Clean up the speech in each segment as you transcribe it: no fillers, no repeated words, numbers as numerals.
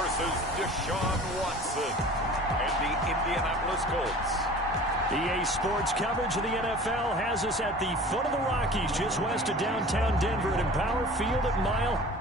versus Deshaun Watson and the Indianapolis Colts. EA Sports coverage of the NFL has us at the foot of the Rockies, just west of downtown Denver at Empower Field at Mile.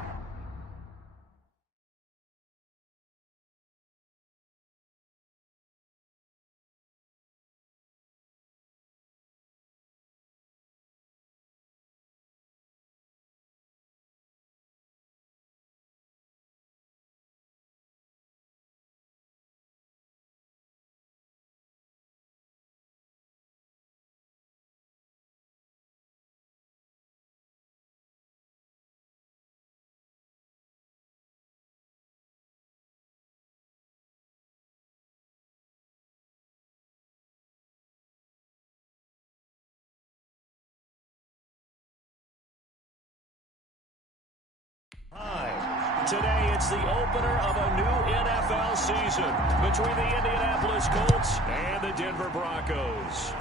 Hi. Today it's the opener of a new NFL season between the Indianapolis Colts and the Denver Broncos.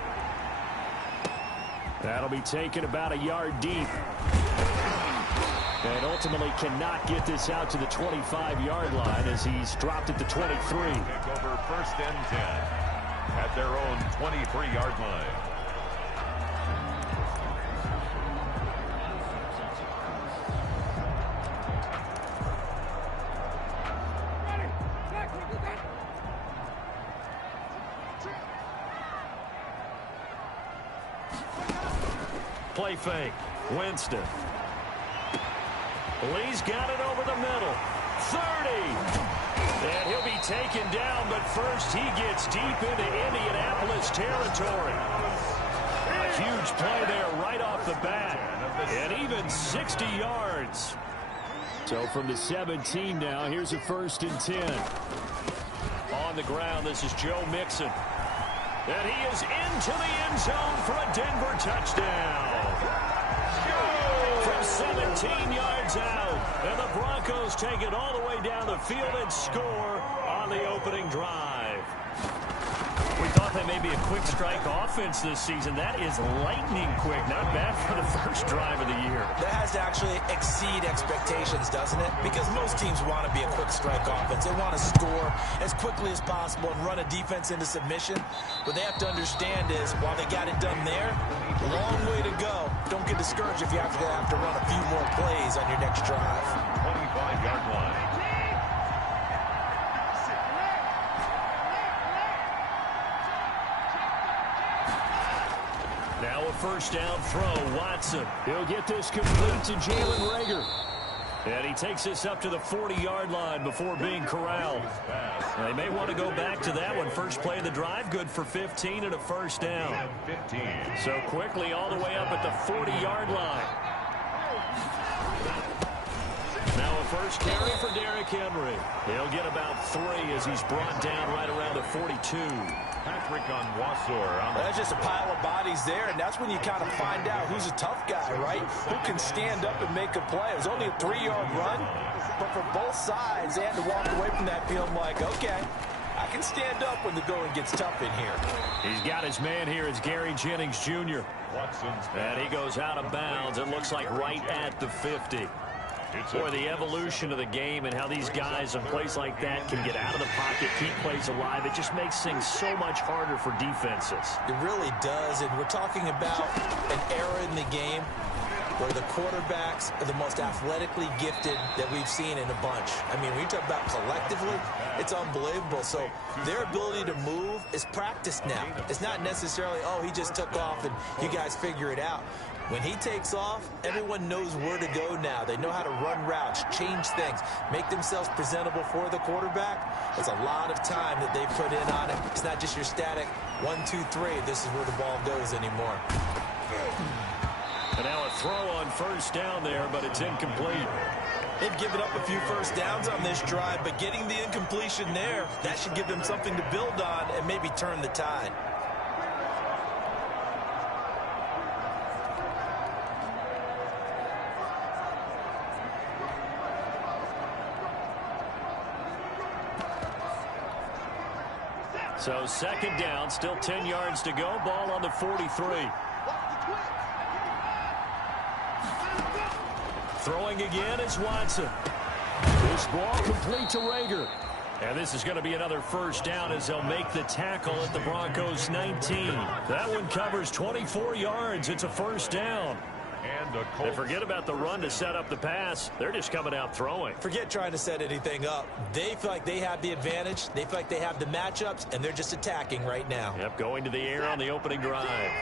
That'll be taken about a yard deep. And ultimately cannot get this out to the 25-yard line as he's dropped at the 23. Take over 1st and 10 at their own 23-yard line. Play fake. Winston. Lee's got it over the middle. 30. And he'll be taken down, but first he gets deep into Indianapolis territory. A huge play there right off the bat. And even 60 yards. So from the 17 now, here's a 1st and 10. On the ground, this is Joe Mixon. And he is into the end zone for a Denver touchdown. From 17 yards out. And the Broncos take it all the way down the field and score on the opening drive. We thought that may be a quick strike offense this season. That is lightning quick. Not bad for the first drive of the year. That has to actually exceed expectations, doesn't it? Because most teams want to be a quick strike offense. They want to score as quickly as possible and run a defense into submission. What they have to understand is, while they got it done there, long way to go. Don't get discouraged if you have to run a few more plays on your next drive. 25-yard line. Now a first down throw. Watson. He'll get this complete to Jalen Reagor. And he takes this up to the 40-yard line before being corralled. They may want to go back to that one. First play of the drive, good for 15 and a first down. So quickly all the way up at the 40-yard line. Now a first carry for Derrick Henry. He'll get about 3 as he's brought down right around the 42. Patrick on Wasor. That's just a pile of bodies there, and that's when you kind of find out who's a tough guy, right? Who can stand up and make a play. It was only a 3-yard run, but for both sides, they had to walk away from that feeling like, okay, I can stand up when the going gets tough in here. He's got his man here. It's Gary Jennings Jr. And he goes out of bounds. It looks like right at the 50. Boy, the evolution of the game and how these guys on plays like that can get out of the pocket, keep plays alive, it just makes things so much harder for defenses. It really does, and we're talking about an era in the game where the quarterbacks are the most athletically gifted that we've seen in a bunch. I mean, when you talk about collectively, it's unbelievable. So their ability to move is practiced now. It's not necessarily, oh, he just took off and you guys figure it out. When he takes off, everyone knows where to go now. They know how to run routes, change things, make themselves presentable for the quarterback. It's a lot of time that they put in on it. It's not just your static 1, 2, 3. This is where the ball goes anymore. And now a throw on first down there, but it's incomplete. They've given up a few first downs on this drive, but getting the incompletion there, that should give them something to build on and maybe turn the tide. So second down, still 10 yards to go. Ball on the 43. Throwing again is Watson. this ball complete to Rager. And this is going to be another first down as they'll make the tackle at the Broncos 19. That one covers 24 yards. It's a first down. And forget about the run to set up the pass. They're just coming out throwing. Forget trying to set anything up. They feel like they have the advantage. They feel like they have the matchups, and they're just attacking right now. Yep, going to the air on the opening drive.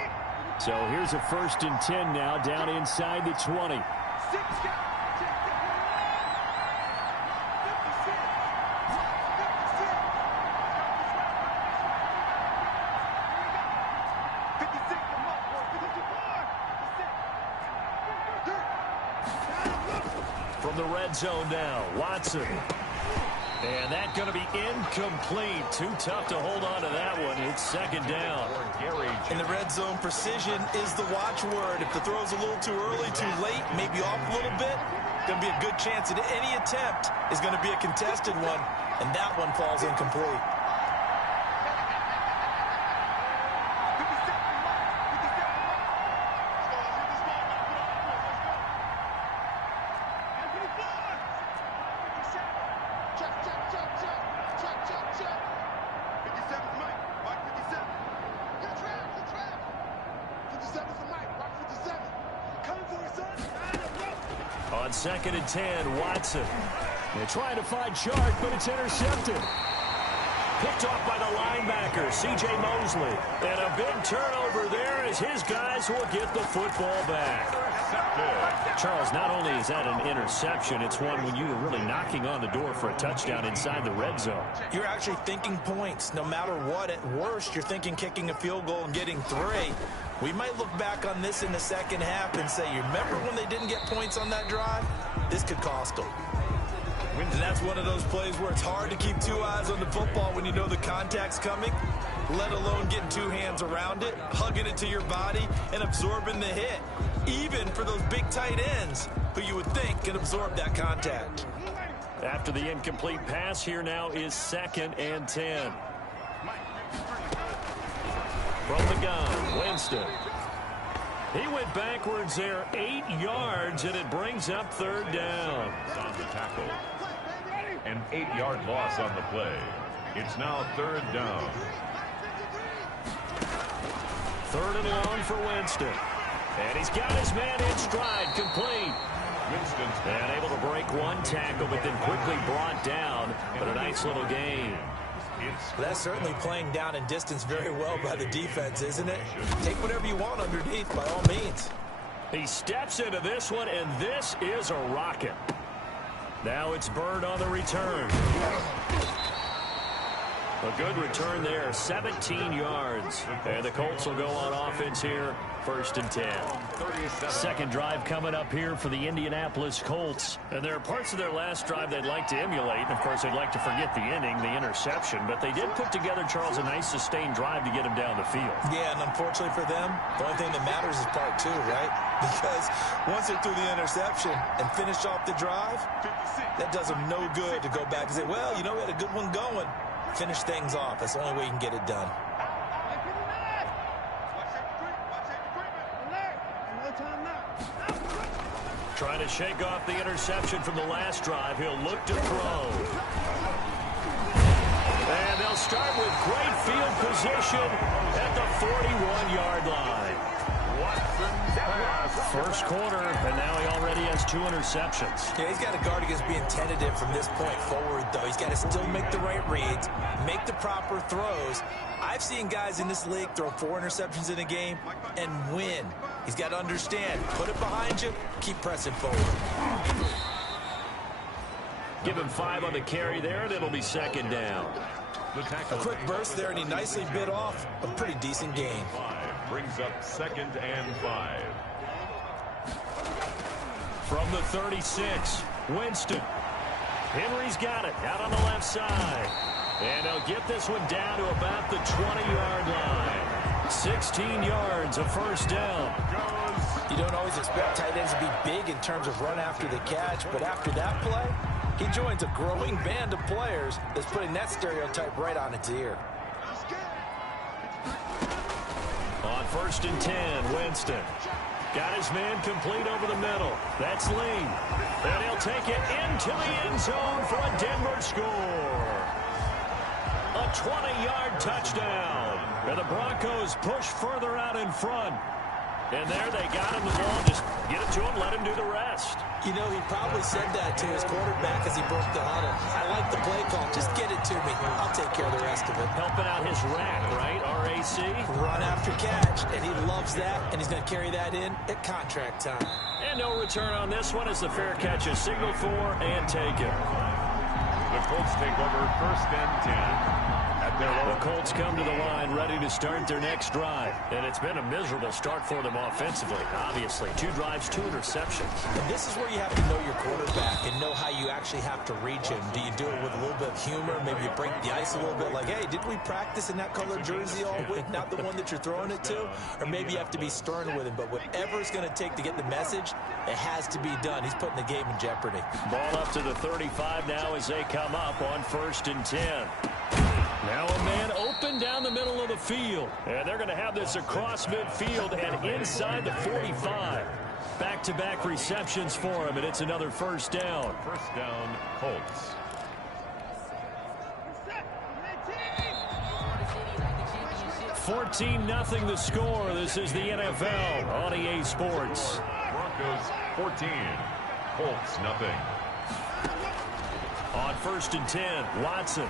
So here's a 1st and 10 now down inside the 20. From the red zone now, Watson. And that's going to be incomplete. Too tough to hold on to that one. It's 2nd down. In the red zone, precision is the watchword. If the throw's a little too early, too late, maybe off a little bit, going to be a good chance that any attempt is going to be a contested one, and that one falls incomplete. On 2nd and 10, Watson. They're trying to find Shark, but it's intercepted. Picked off by the linebacker, C.J. Mosley. And a big turnover there as his guys will get the football back. Charles, not only is that an interception, it's one when you were really knocking on the door for a touchdown inside the red zone. You're actually thinking points. No matter what, at worst, you're thinking kicking a field goal and getting 3. We might look back on this in the second half and say, you remember when they didn't get points on that drive? This could cost them. And that's one of those plays where it's hard to keep 2 eyes on the football when you know the contact's coming, let alone getting 2 hands around it, hugging it to your body, and absorbing the hit. Even for those big tight ends who you would think can absorb that contact. After the incomplete pass, here now is 2nd and 10. From the gun, Winston. He went backwards there 8 yards, and it brings up 3rd down. On the tackle. An 8-yard loss on the play. It's now 3rd down. 3rd and long for Winston. And he's got his man in stride, complete. Winston's and able to break 1 tackle, but then quickly brought down. But a nice little gain. That's certainly playing down and distance very well by the defense, isn't it? Take whatever you want underneath, by all means. He steps into this one, and this is a rocket. Now it's Bird on the return. A good return there, 17 yards. And the Colts will go on offense here, 1st and 10. 2nd drive coming up here for the Indianapolis Colts. And there are parts of their last drive they'd like to emulate. And, of course, they'd like to forget the inning, the interception. But they did put together, Charles, a nice sustained drive to get him down the field. Yeah, and unfortunately for them, the only thing that matters is part 2, right? Because once they threw the interception and finished off the drive, that does them no good to go back and say, well, you know, we had a good one going. Finish things off. That's the only way you can get it done. Trying to shake off the interception from the last drive. He'll look to throw. And they'll start with great field position at the 41-yard line. First quarter, and now he already has 2 interceptions. Yeah, he's got to guard against being tentative from this point forward, though. He's got to still make the right reads, make the proper throws. I've seen guys in this league throw 4 interceptions in a game and win. He's got to understand, put it behind you, keep pressing forward. Give him 5 on the carry there, and it'll be 2nd down. A quick burst there, and he nicely bit off a pretty decent gain. Brings up 2nd and 5. From the 36, Winston. Henry's got it out on the left side. And they'll get this one down to about the 20-yard line. 16 yards, a first down. You don't always expect tight ends to be big in terms of run after the catch, but after that play, he joins a growing band of players that's putting that stereotype right on its ear. On 1st and 10, Winston. Got his man complete over the middle. That's Lee. And he'll take it into the end zone for a Denver score. A 20-yard touchdown. And the Broncos push further out in front. And there they got him the ball. Just get it to him, let him do the rest. You know, he probably said that to his quarterback as he broke the huddle. I like the play call. Just get it to me. I'll take care of the rest of it. Helping out his rack, right? RAC. Run after catch, and he loves that, and he's going to carry that in at contract time. And no return on this one as the fair catch is signaled for and taken. The Colts take over 1st and 10. The Colts come to the line ready to start their next drive. And it's been a miserable start for them offensively, obviously. 2 drives, 2 interceptions. And this is where you have to know your quarterback and know how you actually have to reach him. Do you do it with a little bit of humor? Maybe you break the ice a little bit like, hey, didn't we practice in that color jersey all week? Not the one that you're throwing it to? Or maybe you have to be stern with him. But whatever it's going to take to get the message, it has to be done. He's putting the game in jeopardy. Ball up to the 35 now as they come up on 1st and 10. Now a man open down the middle of the field. And they're going to have this across midfield and inside the 45. Back-to-back receptions for him, and it's another 1st down. 1st down, Colts. $14-0 the score. This is the NFL on EA Sports. Broncos 14, Colts nothing. On 1st and 10, Watson.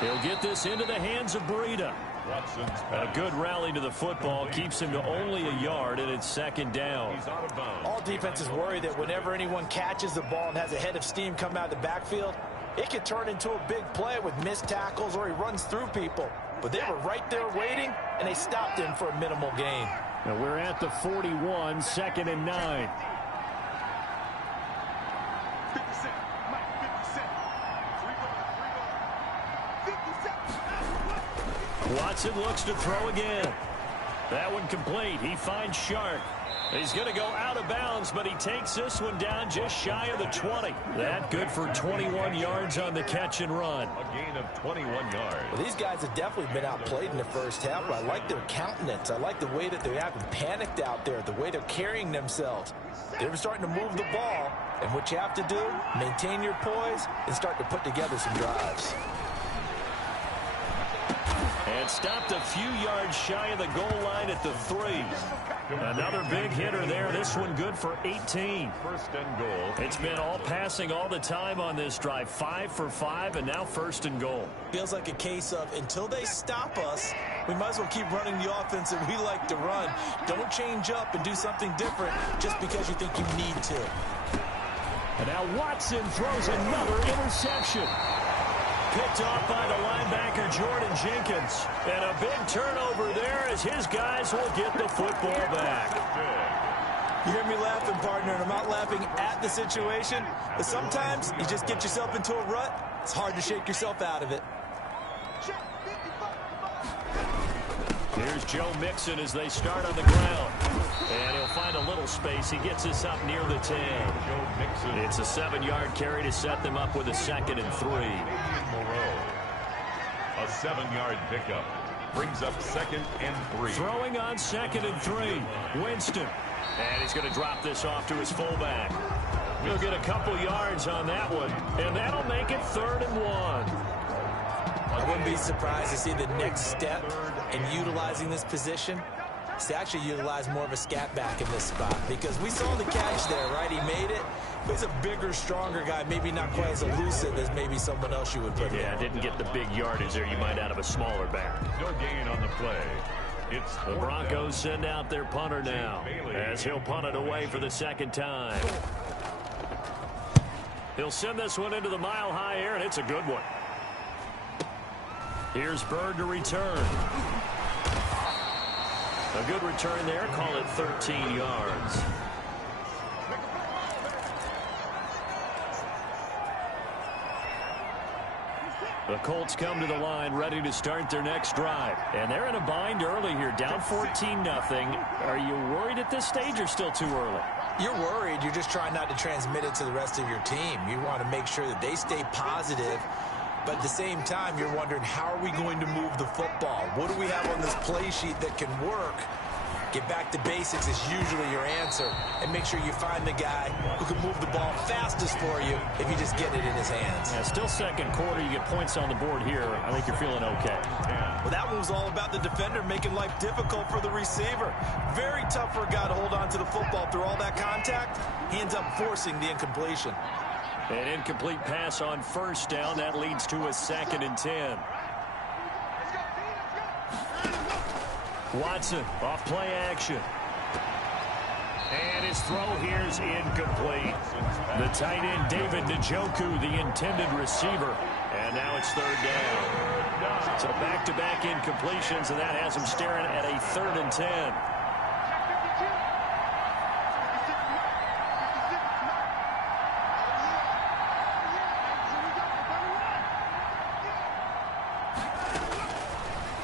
He'll get this into the hands of Breida. Watson's A good rally to the football keeps him to only a yard, and it's 2nd down. He's out of bounds. All defenses worry that whenever anyone catches the ball and has a head of steam come out of the backfield, it could turn into a big play with missed tackles or he runs through people. But they were right there waiting, and they stopped him for a minimal gain. Now we're at the 41, 2nd and 9. Watson looks to throw again. That one complete. He finds Shark. He's going to go out of bounds, but he takes this one down just shy of the 20. That good for 21 yards on the catch and run. A gain of 21 yards. Well, these guys have definitely been outplayed in the 1st half, but I like their countenance. I like the way that they haven't panicked out there, the way they're carrying themselves. They're starting to move the ball, and what you have to do, maintain your poise and start to put together some drives. And stopped a few yards shy of the goal line at the 3. Another big hitter there. This one good for 18. 1st and goal. It's been all passing all the time on this drive. 5 for 5, and now 1st and goal. Feels like a case of until they stop us, we might as well keep running the offense that we like to run. Don't change up and do something different just because you think you need to. And now Watson throws another interception. Picked off by the linebacker, Jordan Jenkins. And a big turnover there as his guys will get the football back. You hear me laughing, partner, and I'm not laughing at the situation. But sometimes you just get yourself into a rut. It's hard to shake yourself out of it. Here's Joe Mixon as they start on the ground. And he'll find a little space. He gets this up near the 10. Joe Mixon. It's a 7-yard carry to set them up with a 2nd and 3. A 7-yard pickup brings up 2nd and 3. Throwing on 2nd and 3. Winston. And he's going to drop this off to his fullback. He'll get a couple yards on that one. And that'll make it 3rd and 1. I wouldn't be surprised to see the next step in utilizing this position is to actually utilize more of a scat back in this spot, because we saw the catch there, right? He made it. But he's a bigger, stronger guy, maybe not quite as elusive as maybe someone else you would put in. Yeah, didn't get the big yardage there you might out of a smaller back. No gain on the play. It's the Broncos send out their punter now as he'll punt it away for the 2nd time. He'll send this one into the mile-high air, and it's a good one. Here's Bird to return. A good return there. Call it 13 yards. The Colts come to the line ready to start their next drive. And they're in a bind early here, down 14-0. Are you worried at this stage or still too early? You're worried. You're just trying not to transmit it to the rest of your team. You want to make sure that they stay positive. But at the same time, you're wondering, how are we going to move the football? What do we have on this play sheet that can work? Get back to basics is usually your answer. And make sure you find the guy who can move the ball fastest for you if you just get it in his hands. Yeah, still second quarter. You get points on the board here. I think you're feeling okay. Well, that one was all about the defender making life difficult for the receiver. Very tough for a guy to hold on to the football through all that contact. He ends up forcing the incompletion. An incomplete pass on first down. That leads to a 2nd and 10. Watson off play action. And his throw here is incomplete. The tight end, David Njoku, the intended receiver. And now it's 3rd down. So back-to-back incompletions, and that has him staring at a 3rd and 10.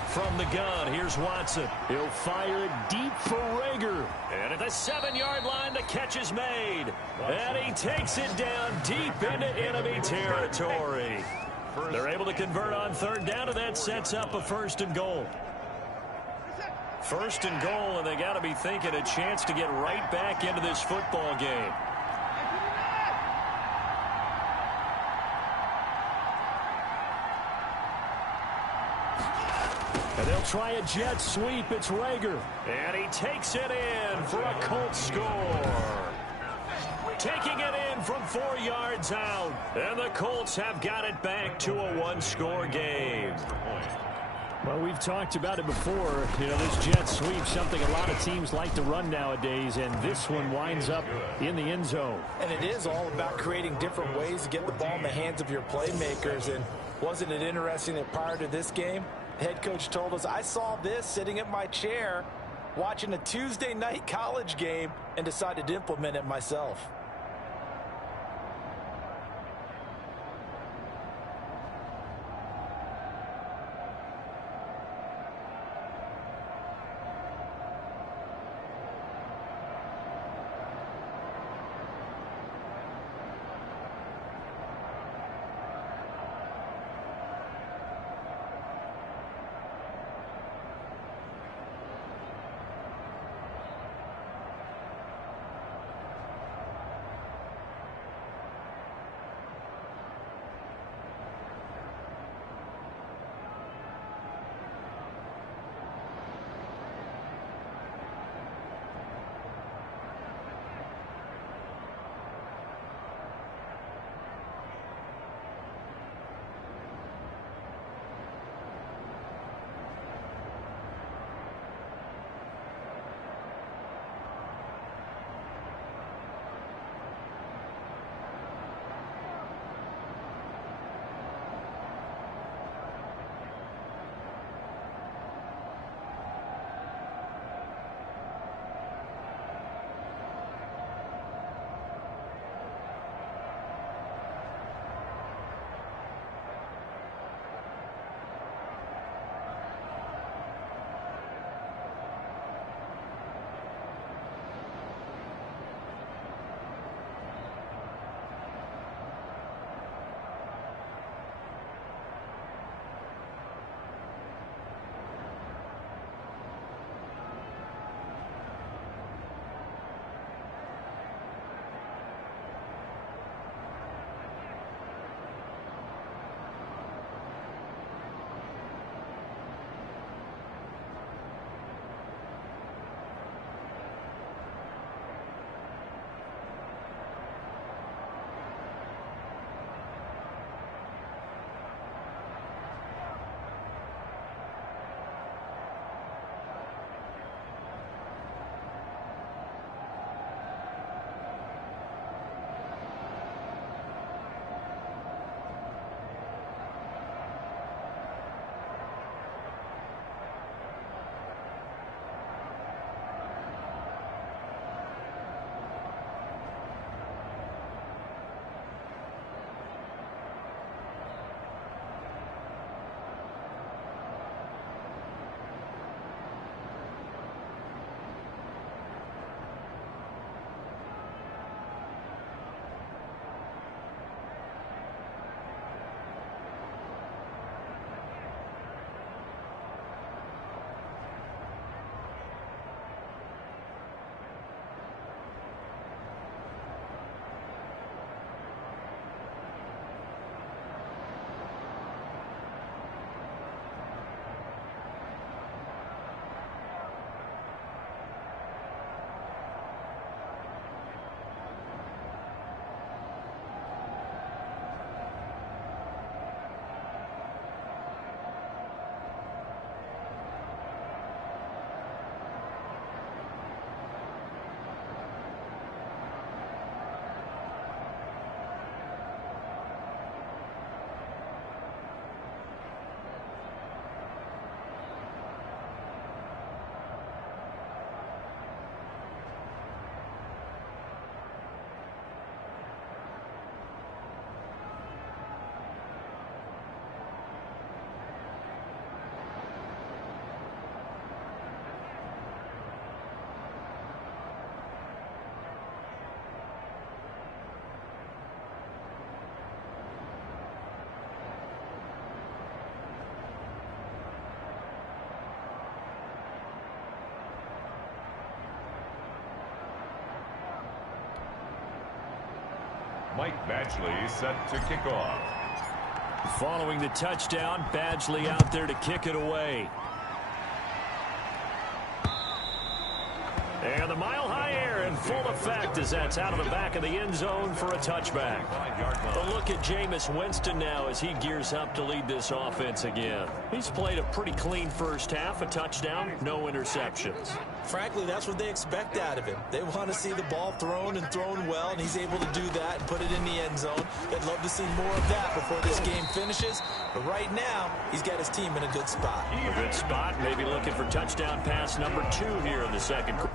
From the gun, here's Watson. He'll fire it deep for Rager. And at the 7-yard line, the catch is made. And he takes it down deep into enemy territory. They're able to convert on 3rd down, and that sets up a 1st and goal. 1st and goal, and they got to be thinking a chance to get right back into this football game. And they'll try a jet sweep. It's Rager. And he takes it in for a Colts score. Taking it in from 4 yards out. And the Colts have got it back to a 1-score game. Well, we've talked about it before. You know, this jet sweep, something a lot of teams like to run nowadays, and this one winds up in the end zone. And it is all about creating different ways to get the ball in the hands of your playmakers. And wasn't it interesting that prior to this game, the head coach told us, I saw this sitting at my chair watching a Tuesday night college game and decided to implement it myself. Mike Badgley set to kick off. Following the touchdown, Badgley out there to kick it away. And the mile-high air in full effect as that's out of the back of the end zone for a touchback. A look at Jameis Winston now as he gears up to lead this offense again. He's played a pretty clean first half, a touchdown, no interceptions. Frankly, that's what they expect out of him. They want to see the ball thrown and thrown well, and he's able to do that and put it in the end zone. They'd love to see more of that before this game finishes. But right now, he's got his team in a good spot. A good spot, maybe looking for touchdown pass number 2 here in the second quarter.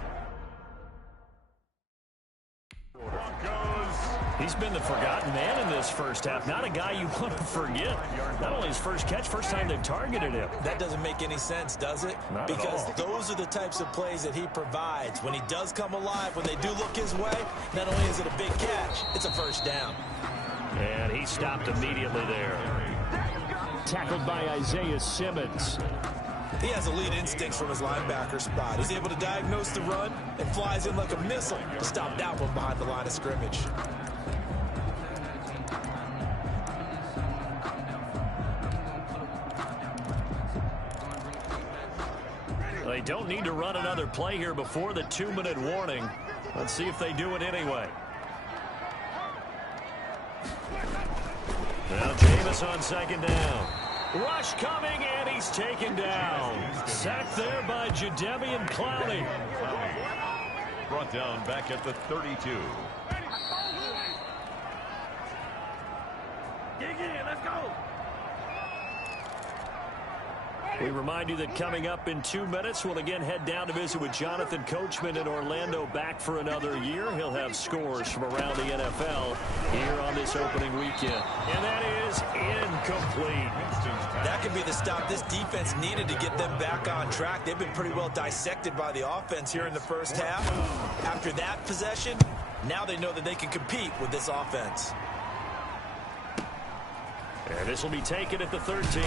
He's been the forgotten man in this first half. Not a guy you want to forget. Not only his first catch, first time they targeted him. That doesn't make any sense, does it? Not because at all. Those are the types of plays that he provides. When he does come alive, when they do look his way, not only is it a big catch, it's a first down. And he stopped immediately there. Tackled by Isaiah Simmons. He has elite instincts from his linebacker spot. He's able to diagnose the run and flies in like a missile to stop that one behind the line of scrimmage. They don't need to run another play here before the 2-minute warning. Let's see if they do it anyway. Now Jameis on second down. Rush coming, and he's taken down. Sacked there by Jadeveon Clowney. Brought down back at the 32. Let's go. We remind you that coming up in 2 minutes, we'll again head down to visit with Jonathan Coachman in Orlando, back for another year. He'll have scores from around the NFL here on this opening weekend. And that is incomplete. That could be the stop this defense needed to get them back on track. They've been pretty well dissected by the offense here in the first half. After that possession, now they know that they can compete with this offense. And this will be taken at the 13.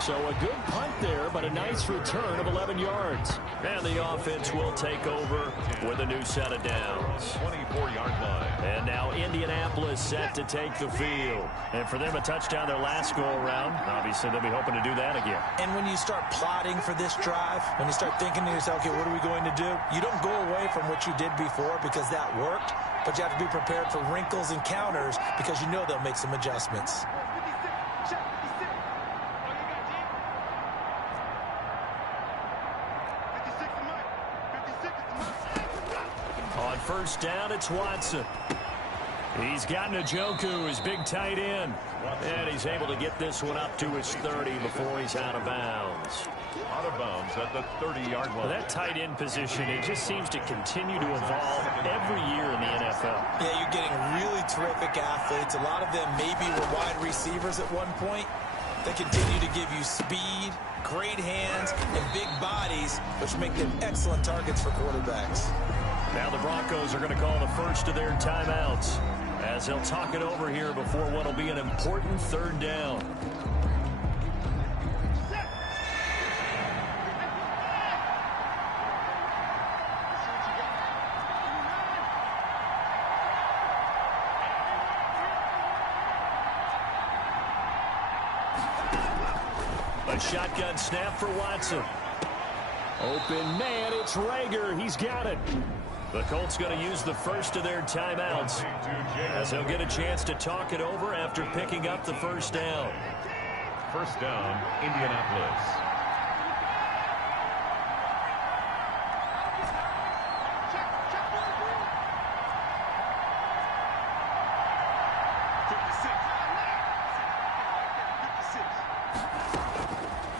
So a good punt there, but a nice return of 11 yards. And the offense will take over with a new set of downs. 24-yard line. And now Indianapolis set to take the field. And for them, a touchdown their last go-around. Obviously, they'll be hoping to do that again. And when you start plotting for this drive, when you start thinking to yourself, okay, what are we going to do? You don't go away from what you did before because that worked, but you have to be prepared for wrinkles and counters because you know they'll make some adjustments. On first down, it's Watson. He's got Njoku, his big tight end. And he's able to get this one up to his 30 before he's out of bounds. Out of bounds at the 30-yard line. Well, that tight end position, it just seems to continue to evolve every year in the NFL. Yeah, you're getting really terrific athletes. A lot of them maybe were wide receivers at one point. They continue to give you speed, great hands, and big bodies, which make them excellent targets for quarterbacks. Now the Broncos are going to call the first of their timeouts as they'll talk it over here before what will be an important third down. A shotgun snap for Watson. Open man, it's Rager. He's got it. The Colts going to use the first of their timeouts as they'll get a chance to talk it over after picking up the first down. First down, Indianapolis.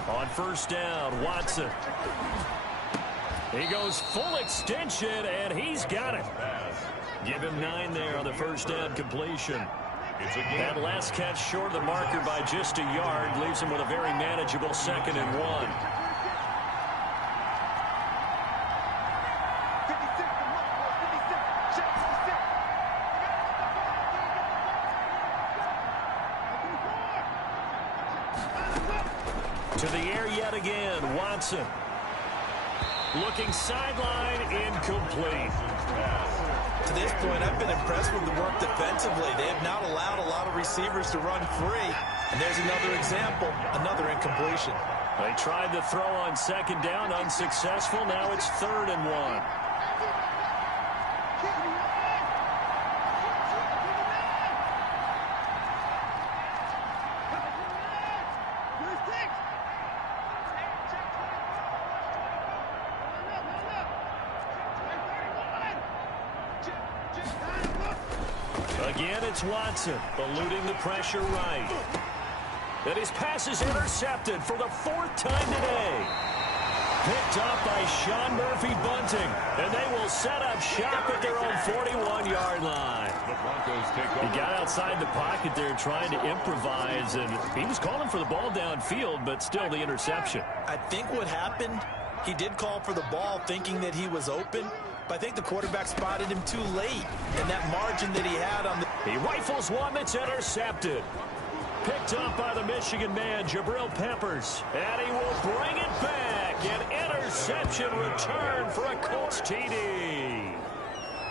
On first down, Watson. He goes full extension, and he's got it. Give him 9 there on the first down completion. That last catch short of the marker by just a yard leaves him with a very manageable 2nd and 1. To the air yet again, Watson. Looking sideline, incomplete. To this point, I've been impressed with the work defensively. They have not allowed a lot of receivers to run free. And there's another example, another incompletion. They tried to throw on second down, unsuccessful. Now it's 3rd and 1. Again, it's Watson, eluding the pressure right. And his pass is intercepted for the 4th time today. Picked up by Sean Murphy-Bunting, and they will set up shop at their own 41-yard line. The Broncos take over. He got outside the pocket there trying to improvise, and he was calling for the ball downfield, but still the interception. I think what happened, he did call for the ball thinking that he was open, but I think the quarterback spotted him too late, and that margin that he had on the... He rifles one that's intercepted. Picked up by the Michigan man, Jabril Peppers. And he will bring it back. An interception return for a Colts TD.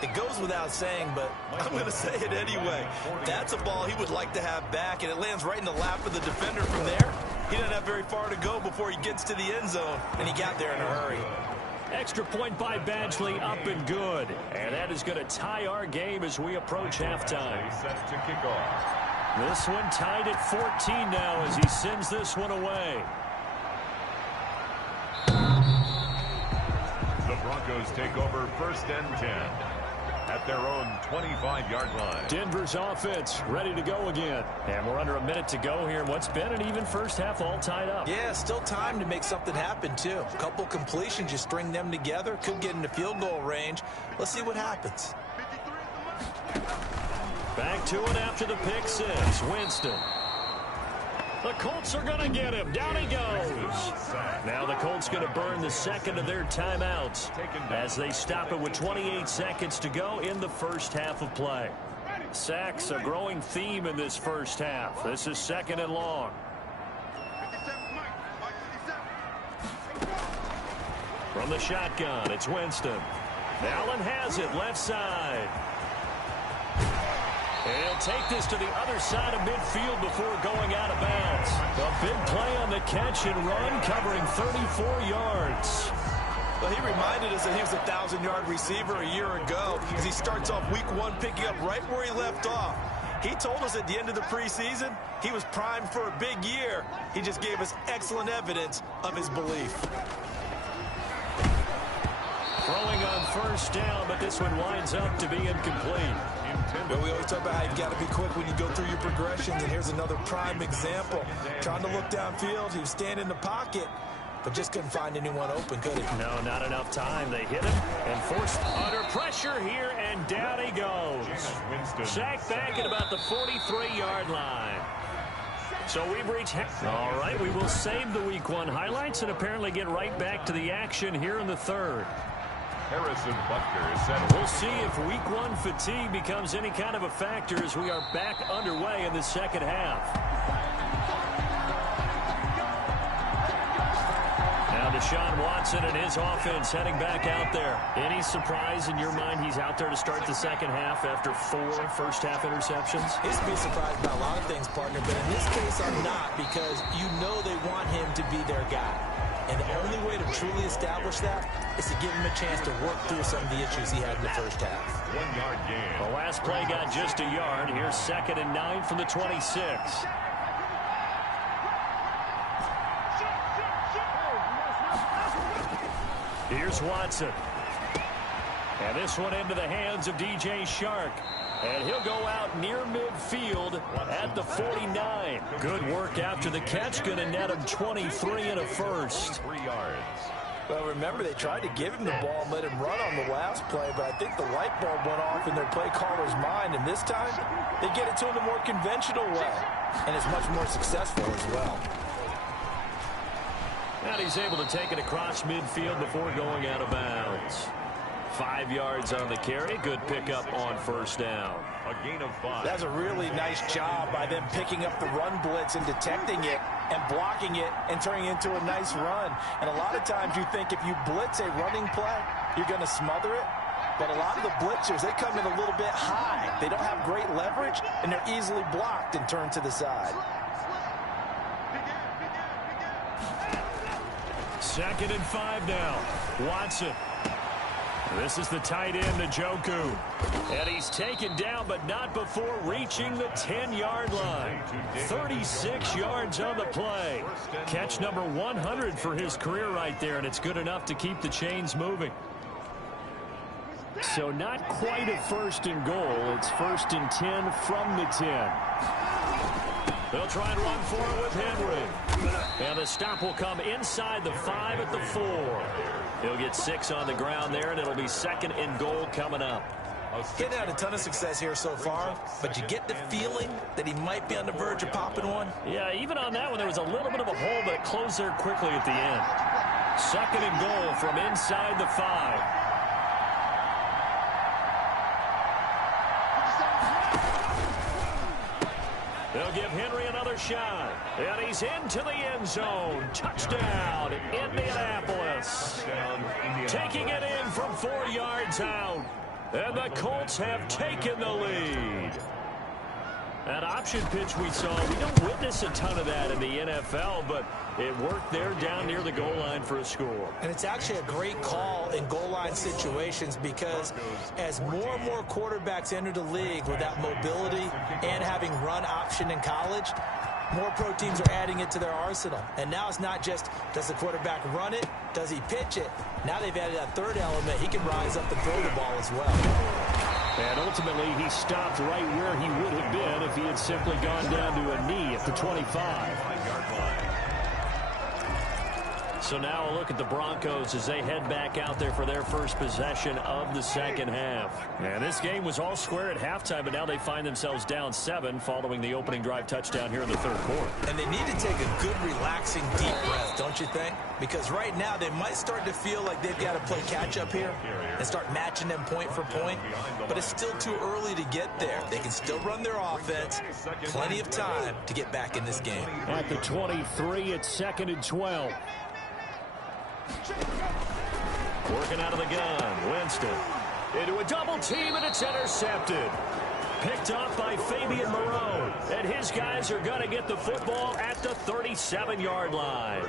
It goes without saying, but I'm going to say it anyway. That's a ball he would like to have back, and it lands right in the lap of the defender from there. He doesn't have very far to go before he gets to the end zone, and he got there in a hurry. Extra point by Badgley, up and good. And that is going to tie our game as we approach halftime. Set to kick off. This one tied at 14 now as he sends this one away. The Broncos take over 1st and 10 at their own 25-yard line. Denver's offense ready to go again. And we're under a minute to go here in what's been an even first half, all tied up. Yeah, still time to make something happen, too. A couple completions, you string them together, could get into field goal range. Let's see what happens. Back to it after the pick six. Winston. The Colts are going to get him. Down he goes. Now the Colts going to burn the second of their timeouts as they stop it with 28 seconds to go in the first half of play. Sacks, a growing theme in this first half. This is 2nd and long. From the shotgun, it's Winston. Allen has it, left side. And he'll take this to the other side of midfield before going out of bounds. A big play on the catch and run, covering 34 yards. Well, he reminded us that he was a 1,000-yard receiver a year ago as he starts off week 1 picking up right where he left off. He told us at the end of the preseason he was primed for a big year. He just gave us excellent evidence of his belief. Throwing on 1st down, but this one winds up to be incomplete. Well, we always talk about how you've got to be quick when you go through your progressions, and here's another prime example. Trying to look downfield, he was standing in the pocket, but just couldn't find anyone open, could he? No, not enough time. They hit him and forced under pressure here, and down he goes. Sacked back at about the 43-yard line. So we've reached... All right, we will save the Week 1 highlights and apparently get right back to the action here in the 3rd. Harrison Butker is set. We'll see if Week 1 fatigue becomes any kind of a factor as we are back underway in the second half. Now Deshaun Watson and his offense heading back out there. Any surprise in your mind he's out there to start the second half after 4 first-half interceptions? He's to be surprised by a lot of things, partner, but in this case I'm not, because you know they want him to be their guy. And the only way to truly establish that is to give him a chance to work through some of the issues he had in the first half. 1-yard gain. The last play got just a yard. Here's 2nd and 9 from the 26. Here's Watson. And this one into the hands of DJ Shark. And he'll go out near midfield at the 49. Good work after the catch. Going to net him 23 and a first. 3 yards. Well, remember, they tried to give him the ball and let him run on the last play, but I think the light bulb went off in their play caller's mind, and this time they get it to him the more conventional way, and it's much more successful as well. And he's able to take it across midfield before going out of bounds. 5 yards on the carry. Good pickup on first down. A gain of 5. That's a really nice job by them picking up the run blitz and detecting it and blocking it and turning it into a nice run. And a lot of times you think if you blitz a running play, you're going to smother it. But a lot of the blitzers, they come in a little bit high. They don't have great leverage, and they're easily blocked and turned to the side. 2nd and 5 now. Watson. This is the tight end, Njoku. And he's taken down, but not before reaching the 10-yard line. 36 yards on the play. Catch number 100 for his career right there, and it's good enough to keep the chains moving. So not quite a 1st and goal. It's 1st and 10 from the 10. They'll try and run for it with Henry. And the stop will come inside the 5 at the 4. He'll get 6 on the ground there, and it'll be 2nd and goal coming up. Getting had a ton of success here so far, but you get the feeling that he might be on the verge of popping one. Yeah, even on that one, there was a little bit of a hole, but it closed there quickly at the end. 2nd and goal from inside the 5. They'll give Henry another shot. And he's into the end zone. Touchdown, Indianapolis. Taking it in from 4 yards out. And the Colts have taken the lead. That option pitch we saw, we don't witness a ton of that in the NFL, but it worked there down near the goal line for a score. And it's actually a great call in goal line situations because as more and more quarterbacks enter the league with that mobility and having run option in college, more pro teams are adding it to their arsenal. And now it's not just, does the quarterback run it? Does he pitch it? Now they've added that third element. He can rise up and throw the ball as well. And ultimately, he stopped right where he would have been if he had simply gone down to a knee at the 25. So now a look at the Broncos as they head back out there for their first possession of the second half. And this game was all square at halftime, but now they find themselves down 7 following the opening drive touchdown here in the third quarter. And they need to take a good, relaxing, deep breath, don't you think? Because right now they might start to feel like they've got to play catch-up here and start matching them point for point. But it's still too early to get there. They can still run their offense. Plenty of time to get back in this game. At the 23, it's 2nd and 12. Working out of the gun, Winston. Into a double team, and it's intercepted. Picked off by Fabian Moreau. And his guys are going to get the football at the 37-yard line.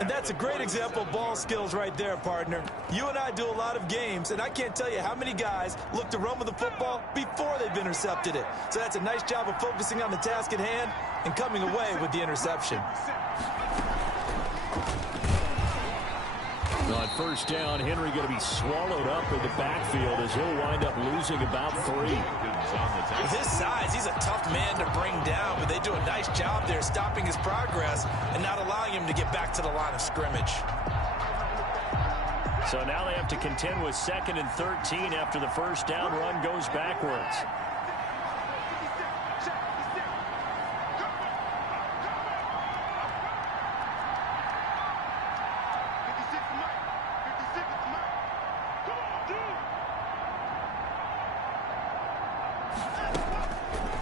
And that's a great example of ball skills right there, partner. You and I do a lot of games, and I can't tell you how many guys look to run with the football before they've intercepted it. So that's a nice job of focusing on the task at hand and coming away with the interception. On first down, Henry going to be swallowed up in the backfield as he'll wind up losing about 3. With his size, he's a tough man to bring down, but they do a nice job there stopping his progress and not allowing him to get back to the line of scrimmage. So now they have to contend with 2nd and 13 after the first down run goes backwards.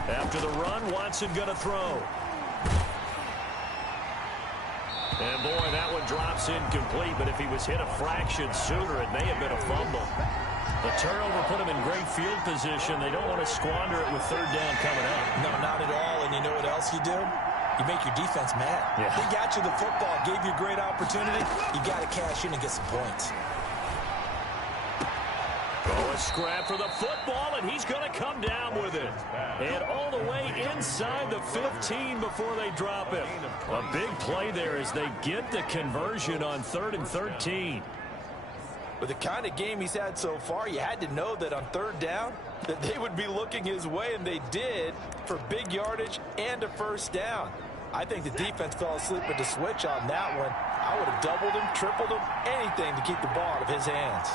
After the run, Watson going to throw. And boy, that one drops incomplete, but if he was hit a fraction sooner, it may have been a fumble. The turnover put him in great field position. They don't want to squander it with 3rd down coming up. No, not at all. And you know what else you do? You make your defense mad. Yeah. They got you the football, gave you a great opportunity. You got to cash in and get some points. Oh, a scrap for the football, and he's going to come down with it. And all the way inside the 15 before they drop him. A big play there as they get the conversion on 3rd and 13. With the kind of game he's had so far, you had to know that on 3rd down, that they would be looking his way, and they did, for big yardage and a first down. I think the defense fell asleep with the switch on that one. I would have doubled him, tripled him, anything to keep the ball out of his hands.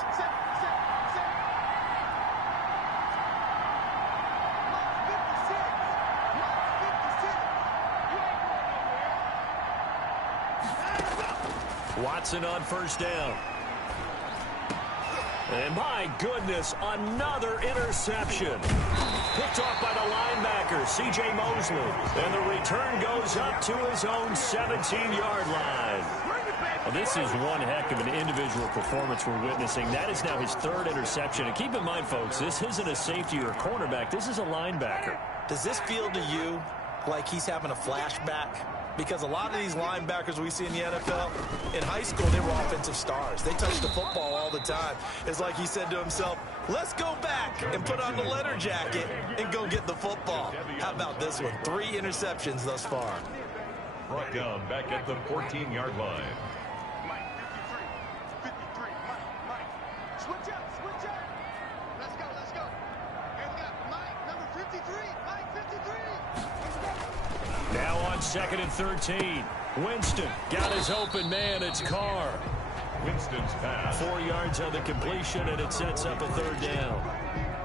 Watson on first down. And my goodness, another interception. Picked off by the linebacker, C.J. Mosley. And the return goes up to his own 17-yard line. Well, this is one heck of an individual performance we're witnessing. That is now his third interception. And keep in mind, folks, this isn't a safety or a cornerback. This is a linebacker. Does this feel to you like he's having a flashback? Because a lot of these linebackers we see in the NFL, in high school, they were offensive stars. They touched the football all the time. It's like he said to himself, let's go back and put on the leather jacket and go get the football. How about this one? 3 interceptions thus far. Brought down back at the 14-yard line. Switch up. Let's go. And we got Mike, number 53. Mike, 53. Now on 2nd and 13. Winston got his open man. It's Carr. Winston's pass. 4 yards on the completion, and it sets up a 3rd down.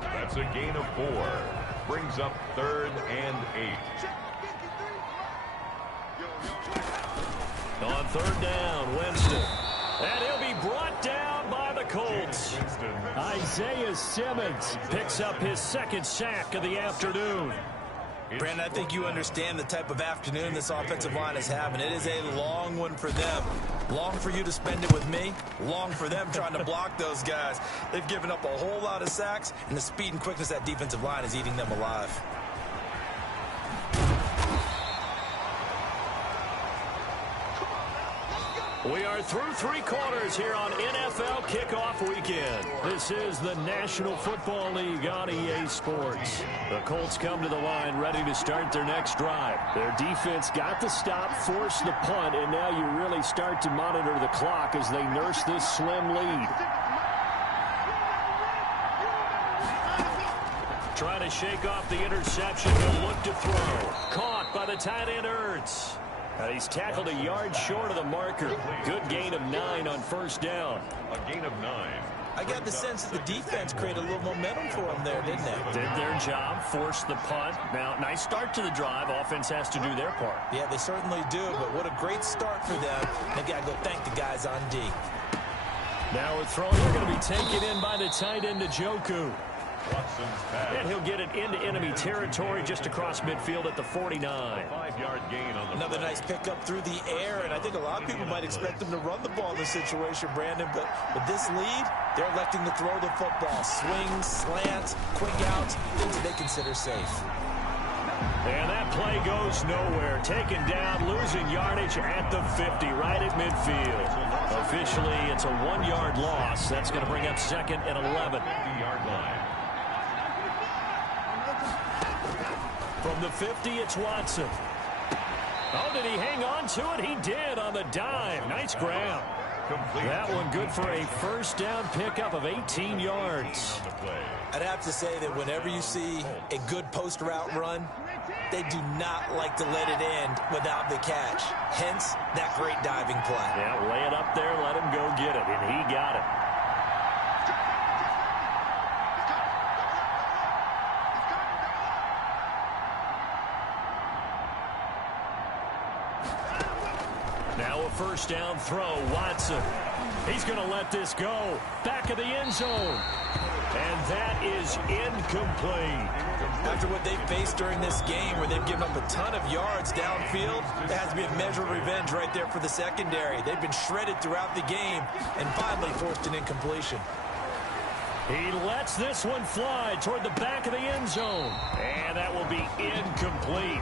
That's a gain of 4. Brings up 3rd and 8. On 3rd down, Winston. And he'll be brought down by the Colts. Isaiah Simmons picks up his 2nd sack of the afternoon. Brandon, I think you understand the type of afternoon this offensive line is having. It is a long one for them. Long for you to spend it with me. Long for them trying to block those guys. They've given up a whole lot of sacks, and the speed and quickness of that defensive line is eating them alive. We are through 3 quarters here on NFL Kickoff Weekend. This is the National Football League on EA Sports. The Colts come to the line ready to start their next drive. Their defense got the stop, forced the punt, and now you really start to monitor the clock as they nurse this slim lead. Trying to shake off the interception. He'll look to throw. Caught by the tight end, Ertz. And he's tackled a yard short of the marker. Good gain of 9 on 1st down. A gain of 9. I got the sense that the defense created a little momentum for them there, didn't they? Did their job, forced the punt. Now, nice start to the drive. Offense has to do their part. Yeah, they certainly do, but what a great start for them. They got to go thank the guys on D. Now a throw. They're going to be taken in by the tight end, Njoku. Watson's pass. And he'll get it into enemy territory just across midfield at the 49. 5-yard gain on the Another play. nice pickup through the air, and I think a lot of people might expect them to run the ball in this situation, Brandon, but with this lead, they're electing to throw the football. Swings, slants, quick outs, things that they consider safe. And that play goes nowhere. Taken down, losing yardage at the 50, right at midfield. Officially, it's a 1-yard loss. That's going to bring up 2nd and 11. 50-yard line. From the 50, it's Watson. Oh, did he hang on to it? He did on the dive. Nice grab. That one good for a 1st down pickup of 18 yards. I'd have to say that whenever you see a good post route run, they do not like to let it end without the catch. Hence, that great diving play. Yeah, lay it up there, let him go get it, and he got it. Now a 1st down throw, Watson. He's going to let this go. Back of the end zone. And that is incomplete. After what they faced during this game where they've given up a ton of yards downfield, there has to be a measure of revenge right there for the secondary. They've been shredded throughout the game and finally forced an incompletion. He lets this one fly toward the back of the end zone. And that will be incomplete.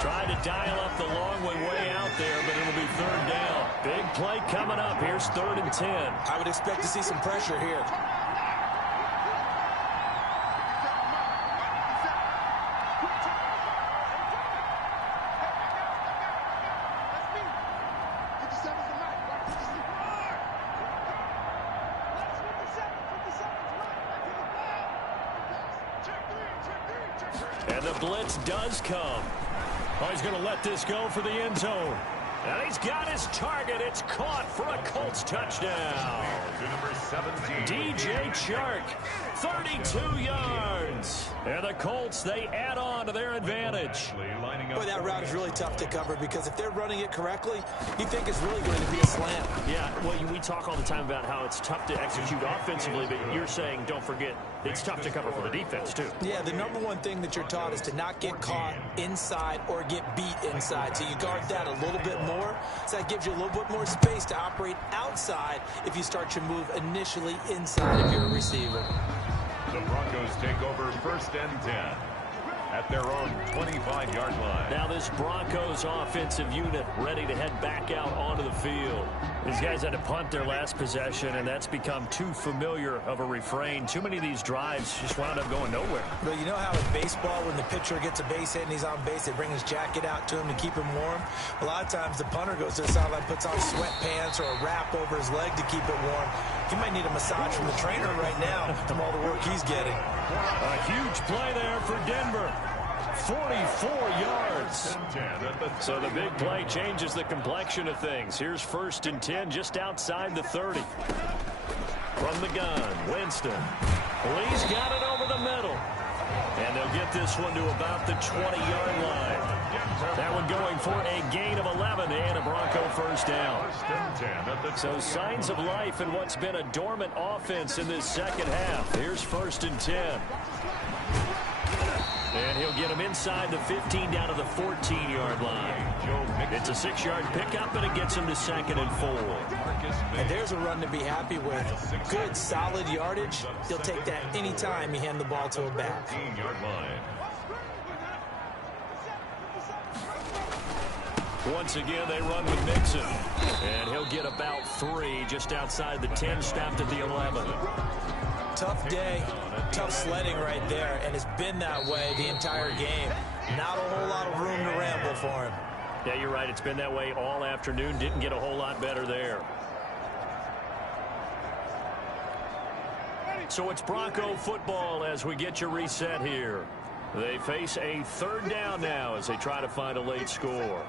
Trying to dial up the long one way out there, but it'll be 3rd down. Big play coming up. Here's 3rd and 10. I would expect to see some pressure here. And the blitz does come. Oh, he's going to let this go for the end zone. And he's got his target. It's caught for a Colts touchdown. To number 17. DJ Chark, 32 yards. And the Colts, they add on to their advantage. Boy, that route is really tough to cover because if they're running it correctly, you think it's really going to be a slant. Yeah, well, we talk all the time about how it's tough to execute offensively, but you're saying, don't forget, it's tough to cover for the defense, too. Yeah, the number one thing that you're taught is to not get caught inside or get beat inside. So you guard that a little bit more. So that gives you a little bit more space to operate outside if you start your move initially inside if you're a receiver. The Broncos take over 1st and 10 at their own 25-yard line. Now this Broncos offensive unit ready to head back out onto the field. These guys had to punt their last possession, and that's become too familiar of a refrain. Too many of these drives just wound up going nowhere. But you know how in baseball, when the pitcher gets a base hit and he's on base, they bring his jacket out to him to keep him warm? A lot of times the punter goes to the sideline, puts on sweatpants or a wrap over his leg to keep it warm. He might need a massage from the trainer right now from all the work he's getting. A huge play there for Denver. 44 yards. So the big play changes the complexion of things. Here's 1st and 10 just outside the 30. From the gun, Winston. Lee's got it over the middle. And they'll get this one to about the 20-yard line. That one going for a gain of 11 and a Bronco 1st down. So signs of life in what's been a dormant offense in this second half. Here's 1st and 10. And he'll get him inside the 15 down to the 14-yard line. It's a 6-yard pickup, and it gets him to 2nd and 4. And there's a run to be happy with. Good, solid yardage. He'll take that any time you hand the ball to a back. Once again, they run with Mixon. And he'll get about 3 just outside the 10, stopped at the 11. Tough day, tough sledding right there, and it's been that way the entire game. Not a whole lot of room to ramble for him. Yeah, you're right. It's been that way all afternoon. Didn't get a whole lot better there. So it's Bronco football as we get you reset here. They face a 3rd down now as they try to find a late score.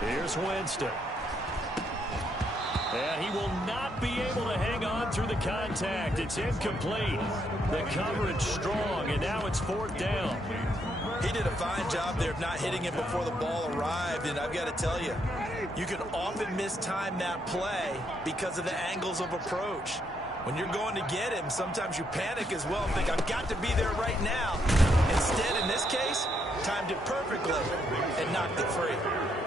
Here's Winston. And he will not be able to hang on through the contact. It's incomplete. The coverage strong, and now it's 4th down. He did a fine job there of not hitting it before the ball arrived, and I've got to tell you, you can often mistime that play because of the angles of approach. When you're going to get him, sometimes you panic as well and think, I've got to be there right now. Instead, in this case, timed it perfectly and knocked it free.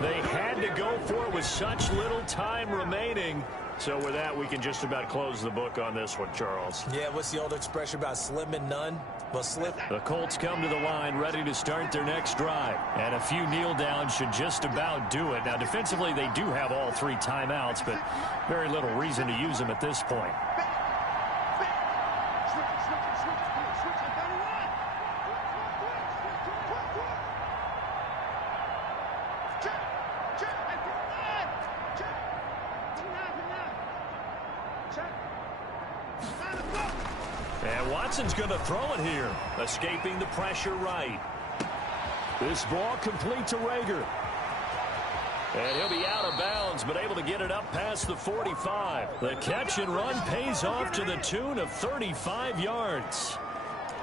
They had to go for it with such little time remaining. So with that, we can just about close the book on this one, Charles. Yeah, what's the old expression about slim and none? Well, slim. The Colts come to the line ready to start their next drive. And a few kneel downs should just about do it. Now, defensively, they do have all 3 timeouts, but very little reason to use them at this point. And Watson's going to throw it here, escaping the pressure right. This ball complete to Rager. And he'll be out of bounds, but able to get it up past the 45. The catch and run pays off to the tune of 35 yards.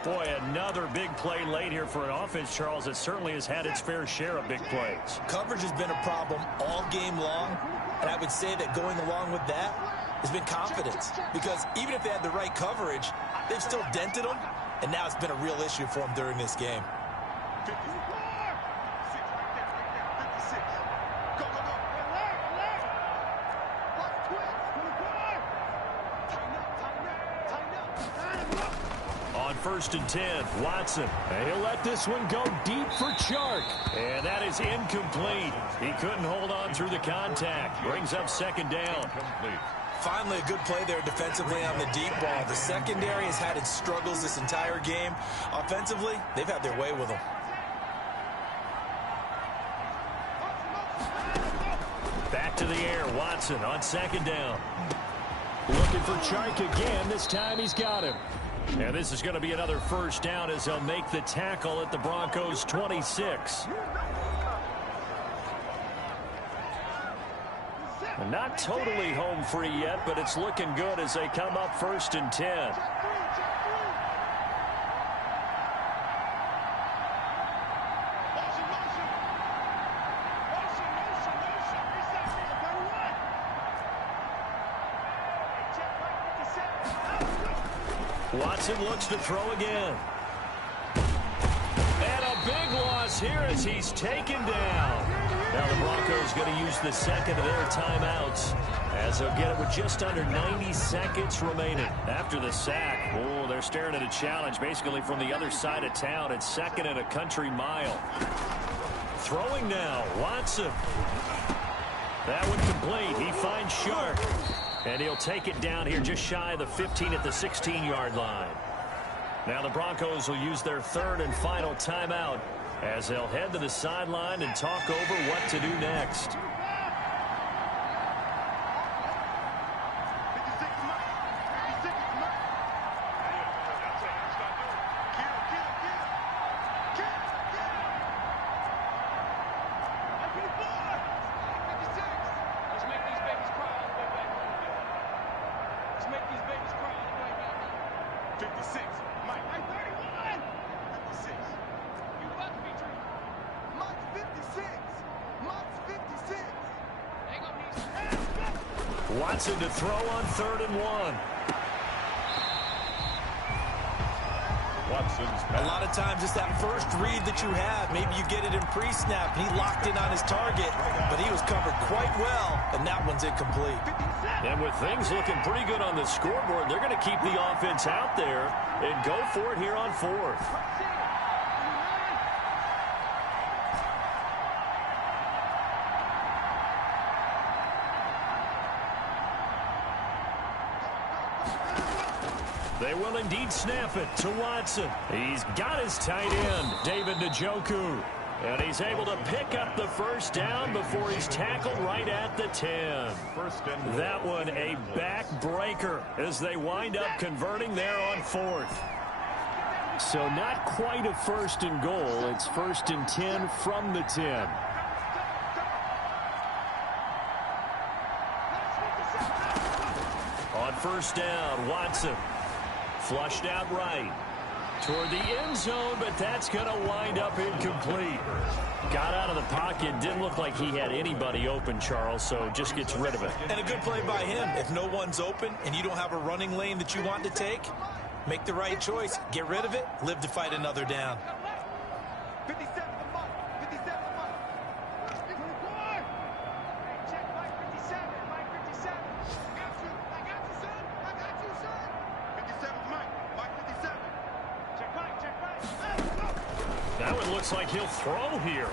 Boy, another big play late here for an offense, Charles, that certainly has had its fair share of big plays. Coverage has been a problem all game long, and I would say that going along with that has been confidence. Because even if they had the right coverage, they've still dented them, and now it's been a real issue for them during this game. On 1st and 10, Watson. And he'll let this one go deep for Chark. And that is incomplete. He couldn't hold on through the contact. Brings up 2nd down. Finally, a good play there defensively on the deep ball. The secondary has had its struggles this entire game. Offensively, they've had their way with them. Back to the air, Watson on 2nd down. Looking for Chark again. This time he's got him. And this is going to be another 1st down as they'll make the tackle at the Broncos' 26. Not totally home free yet, but it's looking good as they come up 1st and 10. Watson looks to throw again. And a big loss here as he's taken down. Now the Broncos going to use the second of their timeouts as they'll get it with just under 90 seconds remaining. After the sack, oh, they're staring at a challenge basically from the other side of town. It's 2nd and a country mile. Throwing now, Watson. That one complete. He finds Sharp. And he'll take it down here just shy of the 15 at the 16-yard line. Now the Broncos will use their 3rd and final timeout as they'll head to the sideline and talk over what to do next. Watson to throw on 3rd and 1. Watson's a lot of times it's that first read that you have. Maybe you get it in pre-snap, and he locked in on his target, but he was covered quite well, and that one's incomplete. And with things looking pretty good on the scoreboard, they're going to keep the offense out there and go for it here on 4th. They will indeed snap it to Watson. He's got his tight end, David Njoku. And he's able to pick up the first down before he's tackled right at the 10. That one a backbreaker as they wind up converting there on 4th. So not quite a 1st and goal. It's 1st and 10 from the 10. On 1st down, Watson. Flushed out right toward the end zone, but that's going to wind up incomplete. Got out of the pocket. Didn't look like he had anybody open, Charles, so just gets rid of it. And a good play by him. If no one's open and you don't have a running lane that you want to take, make the right choice. Get rid of it. Live to fight another down. 57 to Mike. 57 to Mike. 24. Check Mike 57. Mike 57. I got you. I got you, son. I got you, son. 57 to Mike. Mike 57. Check Mike. Check Mike. That one looks like he'll throw here.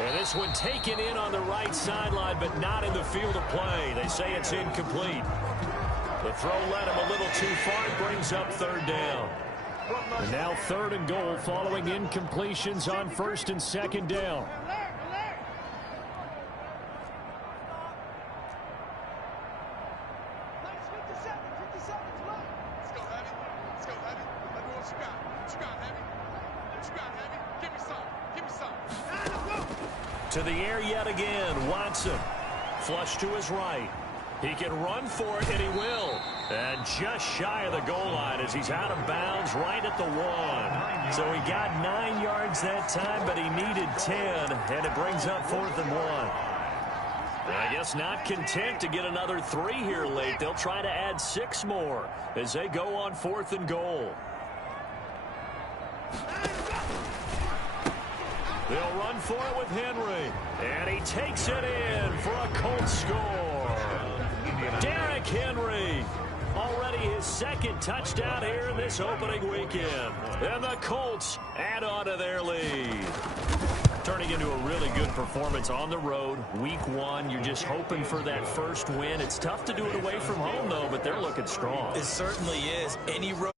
And this one taken in on the right sideline, but not in the field of play. They say it's incomplete. The throw led him a little too far. It brings up 3rd down. And now 3rd and goal following incompletions on 1st and 2nd down. To the air yet again, Watson. Flush to his right. He can run for it, and he will. And just shy of the goal line as he's out of bounds right at the 1. So he got 9 yards that time, but he needed 10, and it brings up 4th and 1. And I guess not content to get another 3 here late. They'll try to add 6 more as they go on 4th and goal. They'll run for it with Henry. And he takes it in for a Colts score. Derrick Henry. Already his 2nd touchdown here in this opening weekend. And the Colts add on to their lead. Turning into a really good performance on the road. Week 1, you're just hoping for that first win. It's tough to do it away from home, though, but they're looking strong. It certainly is. Any road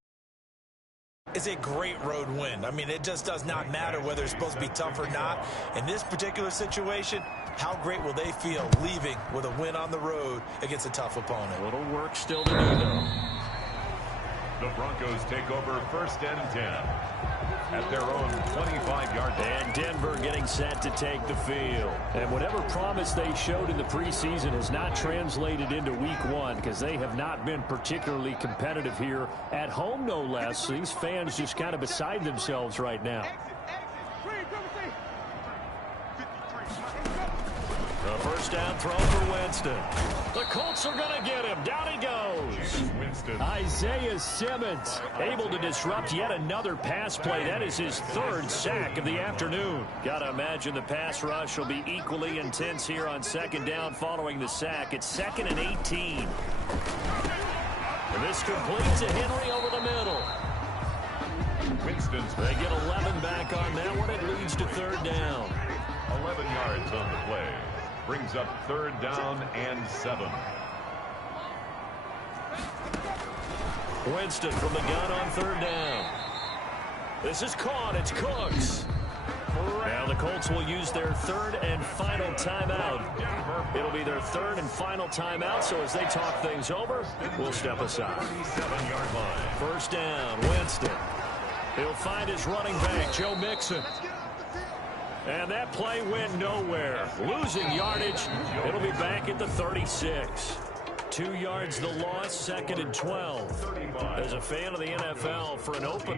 is a great road win. I mean, it just does not matter whether it's supposed to be tough or not. In this particular situation, how great will they feel leaving with a win on the road against a tough opponent? A little work still to do, though. The Broncos take over 1st and 10 at their own 25-yard line. And Denver getting set to take the field. And whatever promise they showed in the preseason has not translated into week one because they have not been particularly competitive here at home, no less. These fans just kind of beside themselves right now. The first down throw for Winston. The Colts are going to get him. Down he goes. Isaiah Simmons able to disrupt yet another pass play. That is his third sack of the afternoon. Got to imagine the pass rush will be equally intense here on second down following the sack. It's 2nd and 18. And this completes to Henry over the middle. They get 11 back on that one. It leads to third down. 11 yards on the play. Brings up third down and 7. Winston from the gun on third down. This is caught. It's Cooks. Now the Colts will use their third and final timeout. It'll be their third and final timeout, so as they talk things over, we'll step aside. 37-yard line. First down, Winston. He'll find his running back, Joe Mixon. And that play went nowhere. Losing yardage. It'll be back at the 36. 2 yards the loss, 2nd and 12. As a fan of the NFL, for an open